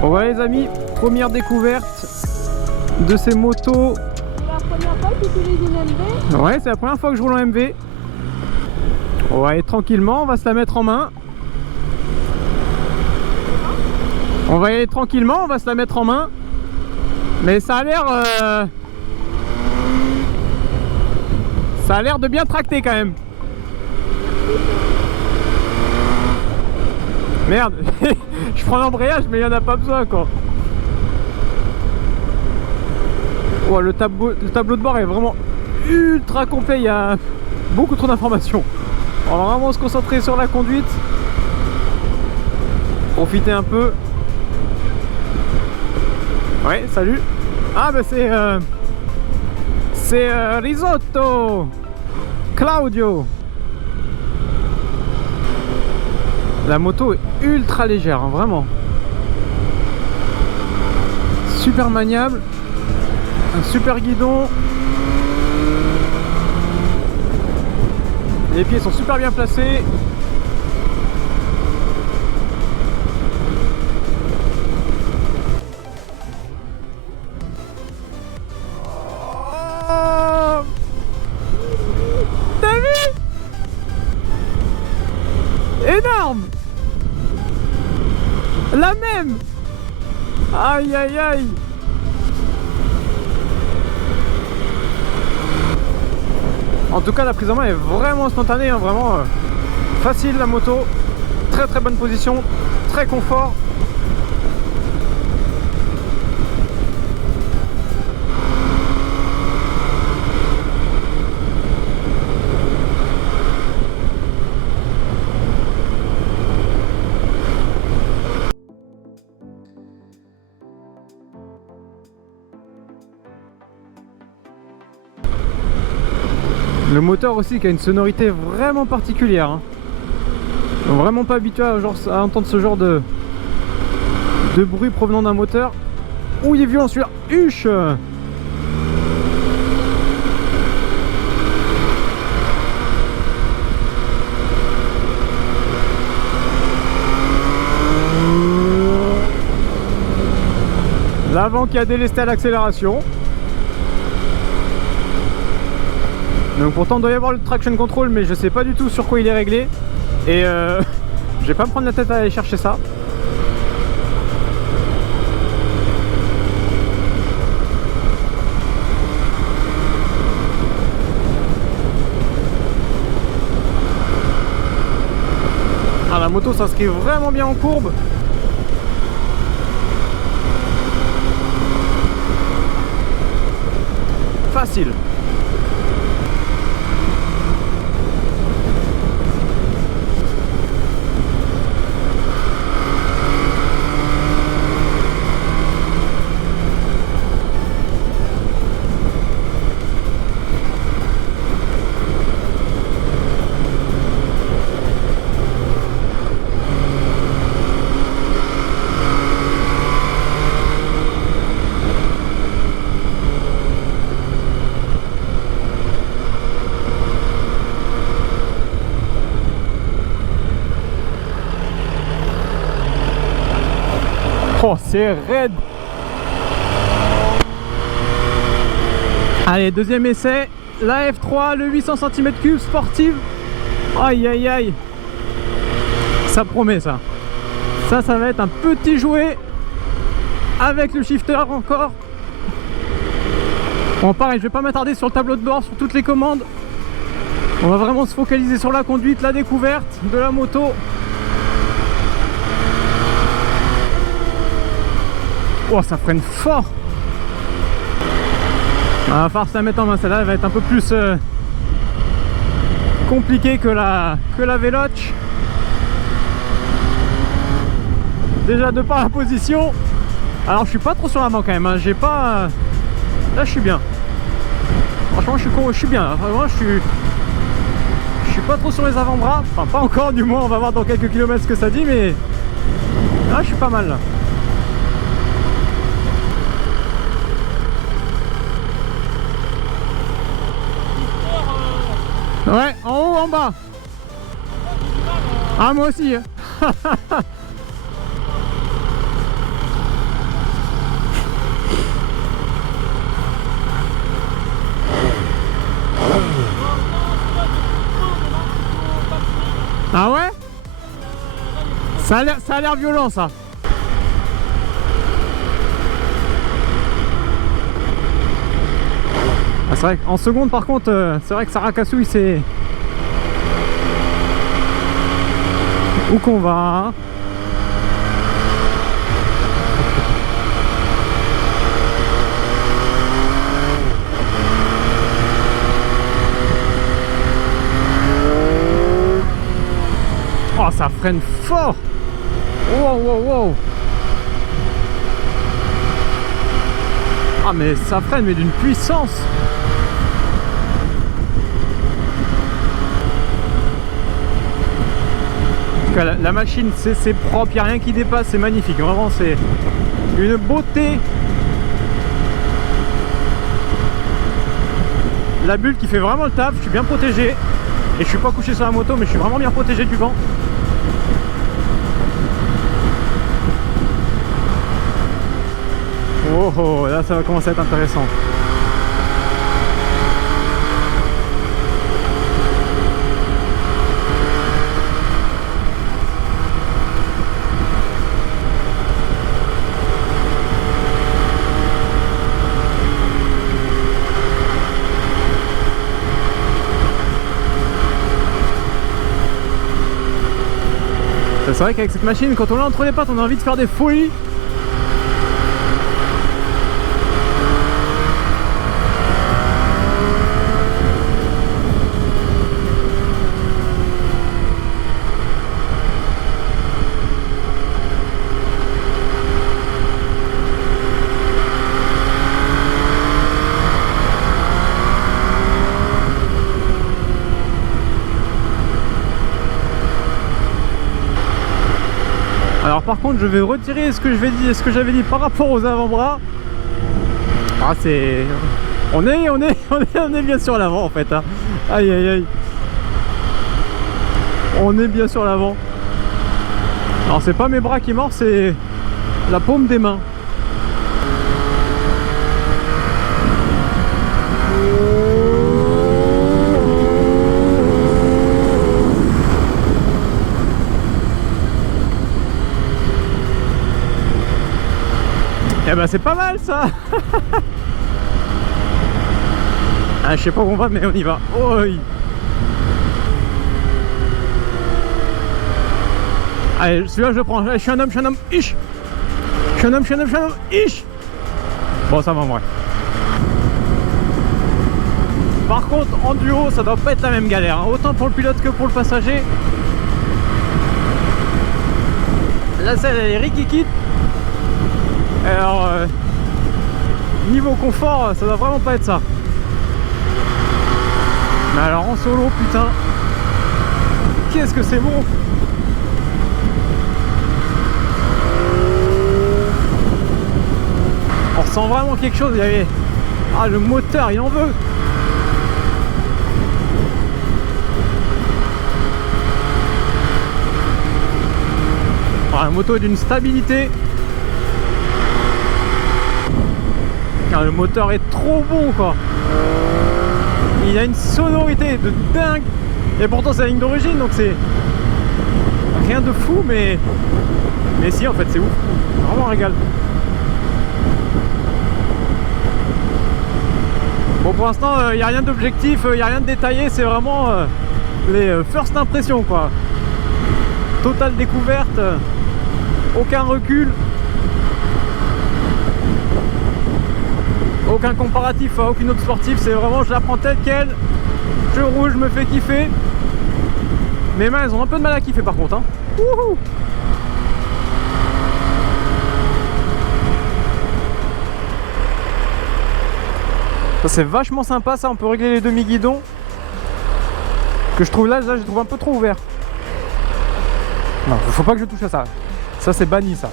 Bon voilà les amis, première découverte de ces motos. C'est la première fois que tu utilises une MV? Ouais, c'est la première fois que je roule en MV. On va aller tranquillement, on va se la mettre en main. On va y aller tranquillement, on va se la mettre en main. Mais ça a l'air... Ça a l'air de bien tracter quand même. Merde, je prends l'embrayage mais il n'y en a pas besoin quoi. Oh, le tableau de bord est vraiment ultra complet, il y a beaucoup trop d'informations. On va vraiment se concentrer sur la conduite. Profiter un peu. Ouais, salut. Ah bah c'est Risotto Claudio. La moto est ultra légère, hein, vraiment. Super maniable. Un super guidon. Les pieds sont super bien placés. Oh, t'as vu? Énorme. La même. Aïe aïe aïe. En tout cas la prise en main est vraiment instantanée, hein, vraiment facile la moto. Très très bonne position, très confort. Le moteur aussi qui a une sonorité vraiment particulière, hein. Vraiment pas habitué à entendre ce genre de bruit provenant d'un moteur. Ouh, il est violent celui-là. Huche. L'avant qui a délesté à l'accélération. Donc pourtant il doit y avoir le traction control, mais je sais pas du tout sur quoi il est réglé. Et je vais pas me prendre la tête à aller chercher ça. Ah, la moto s'inscrit vraiment bien en courbe. Facile. Oh, c'est raide. Allez, deuxième essai. La F3, le 800 cm3 sportive. Aïe aïe aïe. Ça promet ça. Ça va être un petit jouet. Avec le shifter encore. Bon pareil, je vais pas m'attarder sur le tableau de bord, sur toutes les commandes. On va vraiment se focaliser sur la conduite, la découverte de la moto. Oh, ça freine fort. Il va falloir se la mettre en main, celle-là elle va être un peu plus compliquée que la Veloce. Déjà de par la position. Alors je suis pas trop sur l'avant quand même, hein. J'ai pas... Là je suis bien. Franchement je suis bien. Vraiment je suis pas trop sur les avant-bras. Enfin pas encore du moins, on va voir dans quelques kilomètres ce que ça dit, mais là je suis pas mal là. Ouais, en haut, en bas. Ah, moi aussi. Ah ouais? Ça a l'air violent ça. Ah, c'est vrai qu'en seconde par contre, c'est vrai que ça racassouille, c'est... Où qu'on va? Oh, ça freine fort! Wow, wow, wow! Ah, mais ça freine, mais d'une puissance! En tout cas, la machine, c'est propre, il n'y a rien qui dépasse, c'est magnifique. Vraiment, c'est une beauté. La bulle qui fait vraiment le taf, je suis bien protégé. Et je suis pas couché sur la moto, mais je suis vraiment bien protégé du vent. Oh, oh, là ça va commencer à être intéressant. C'est vrai qu'avec cette machine, quand on l'a entre les pattes, on a envie de faire des folies. Alors par contre je vais retirer ce que j'avais dit par rapport aux avant-bras. Ah c'est... On est bien sur l'avant en fait hein. Aïe aïe aïe. On est bien sur l'avant. Alors c'est pas mes bras qui mordent, c'est la paume des mains. Eh ben c'est pas mal ça. Ah, je sais pas où on va mais on y va. Oh, allez celui-là je le prends. Allez, je suis un homme, ish. Je suis un homme, ish. Bon ça va en vrai. Par contre en duo ça doit pas être la même galère hein. Autant pour le pilote que pour le passager. La selle elle est rikiki. Alors niveau confort ça doit vraiment pas être ça. Mais alors en solo putain, qu'est-ce que c'est bon. On ressent vraiment quelque chose. Il y avait... Ah le moteur il en veut. Ah, la moto est d'une stabilité. Ah, le moteur est trop bon quoi. Il a une sonorité de dingue. Et pourtant c'est la ligne d'origine donc c'est rien de fou mais si en fait c'est ouf. Vraiment un régal. Bon pour l'instant il n'y a rien d'objectif, il n'y a rien de détaillé, c'est vraiment les first impressions quoi. Totale découverte, aucun recul. Aucun comparatif à aucune autre sportive, c'est vraiment je la prends telle quelle, je roule, je me fais kiffer. Mes mains elles ont un peu de mal à kiffer par contre hein. Wouhou. Ça c'est vachement sympa ça, on peut régler les demi-guidons. Que je trouve là je trouve un peu trop ouvert. Non, faut pas que je touche à ça. Ça c'est banni ça.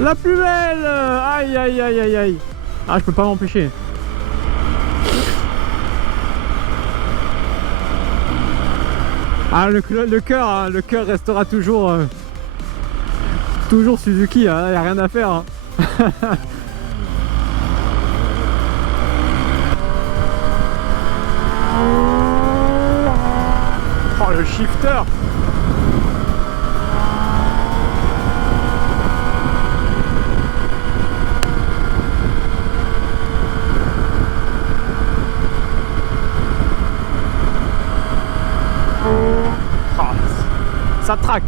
La plus belle. Aïe aïe aïe aïe aïe. Ah je peux pas m'empêcher. Ah le cœur restera toujours toujours Suzuki, hein, y a rien à faire hein. le shifter.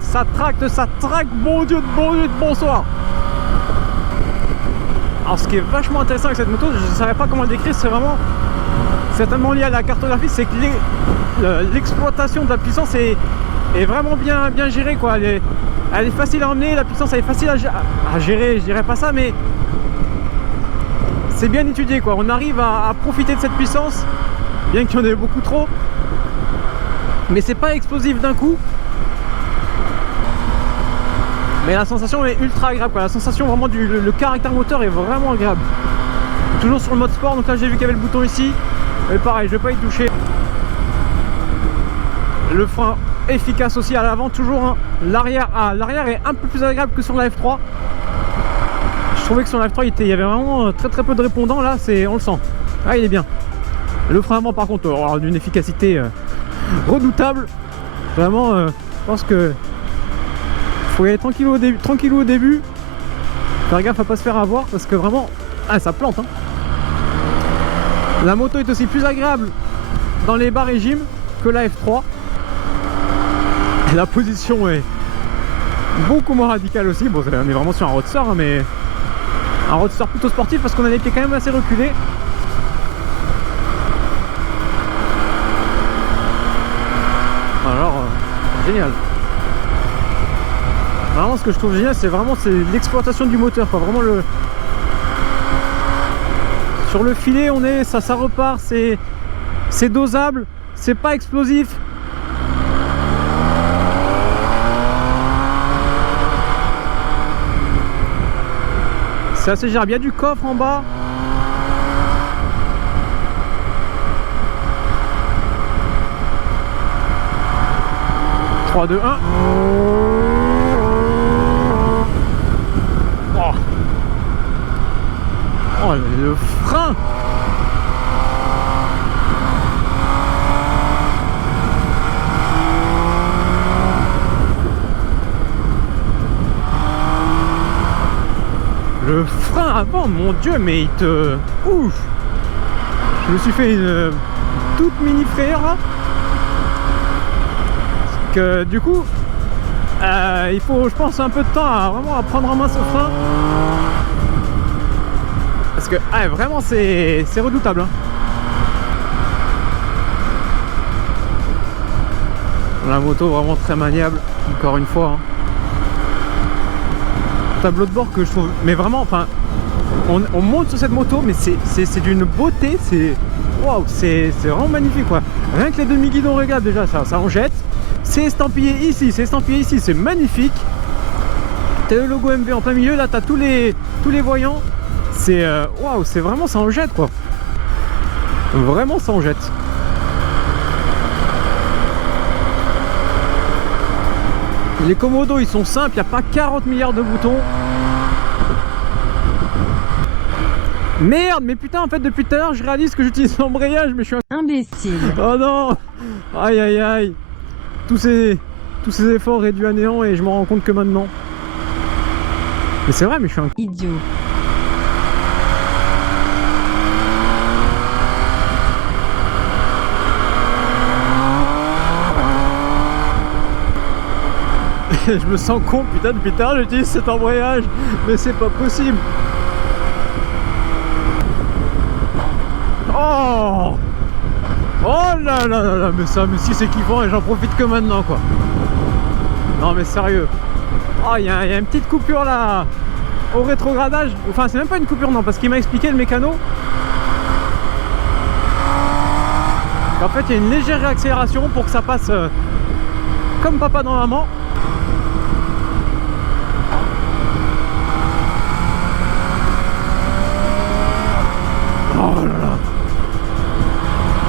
Ça traque, bon Dieu, bonsoir. Alors ce qui est vachement intéressant avec cette moto, je ne savais pas comment le décrire, c'est vraiment certainement lié à la cartographie, c'est que l'exploitation de la puissance est vraiment bien gérée, quoi. Elle est facile à emmener, la puissance elle est facile à gérer, je dirais pas ça, mais c'est bien étudié, quoi. On arrive à profiter de cette puissance, bien qu'il y en ait beaucoup trop, mais c'est pas explosif d'un coup. Mais la sensation est ultra agréable, quoi. La sensation vraiment le caractère moteur est vraiment agréable. Toujours sur le mode sport, donc là j'ai vu qu'il y avait le bouton ici. Et pareil, je vais pas y toucher. Le frein efficace aussi à l'avant, toujours hein. L'arrière est un peu plus agréable que sur la F3. Je trouvais que sur la F3 il y avait vraiment très peu de répondants, là on le sent. Ah, il est bien. Le frein avant par contre, d'une efficacité redoutable. Vraiment, je pense que faut y aller tranquillou au début. Faire gaffe à pas se faire avoir parce que vraiment, ça plante hein. La moto est aussi plus agréable dans les bas régimes que la F3. Et la position est beaucoup moins radicale aussi. Bon, on est vraiment sur un roadster hein, mais un roadster plutôt sportif parce qu'on a les pieds quand même assez reculés. Alors, génial. Vraiment, ce que je trouve génial, c'est l'exploitation du moteur, quoi. Vraiment sur le filet, ça repart, c'est dosable, c'est pas explosif. C'est assez gérable. Il y a du coffre en bas. « 3, 2, 1 ». Oh, le frein! Le frein avant, mon Dieu, mais il te... Ouf! Je me suis fait une toute mini frayeur là. Parce que du coup, il faut, je pense, un peu de temps à vraiment prendre en main ce frein. Parce que vraiment c'est redoutable hein. La moto vraiment très maniable, encore une fois hein. Tableau de bord que je trouve, mais vraiment, enfin, on monte sur cette moto, mais c'est d'une beauté, waouh, c'est vraiment magnifique quoi. Rien que les demi-guidons, regarde déjà, ça en jette. C'est estampillé ici, c'est magnifique. T'as le logo MV en plein milieu, là t'as tous les voyants. C'est waouh, c'est vraiment, ça en jette quoi. Vraiment ça en jette. Les commodos ils sont simples, il n'y a pas 40 milliards de boutons. Merde, mais putain en fait depuis tout à l'heure je réalise que j'utilise l'embrayage, mais je suis un imbécile. Oh non. Aïe. Tous ces efforts réduits à néant et je m'en rends compte que maintenant. Mais c'est vrai, mais je suis un idiot. Je me sens con, putain, depuis tard j'utilise cet embrayage, mais c'est pas possible. Oh là, mais si c'est kiffant et j'en profite que maintenant quoi. Non mais sérieux. Oh, il y a une petite coupure là au rétrogradage. Enfin c'est même pas une coupure non, parce qu'il m'a expliqué le mécano. En fait il y a une légère réaccélération pour que ça passe comme papa dans maman. Oh là là,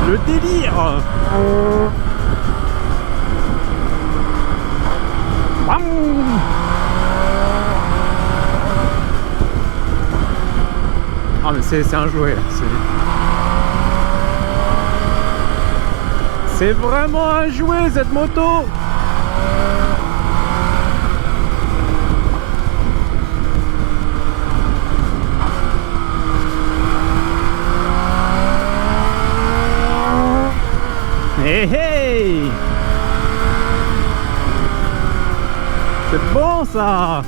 le délire. Bam. Ah mais c'est un jouet là. C'est vraiment un jouet cette moto. Hey hey! C'est bon ça!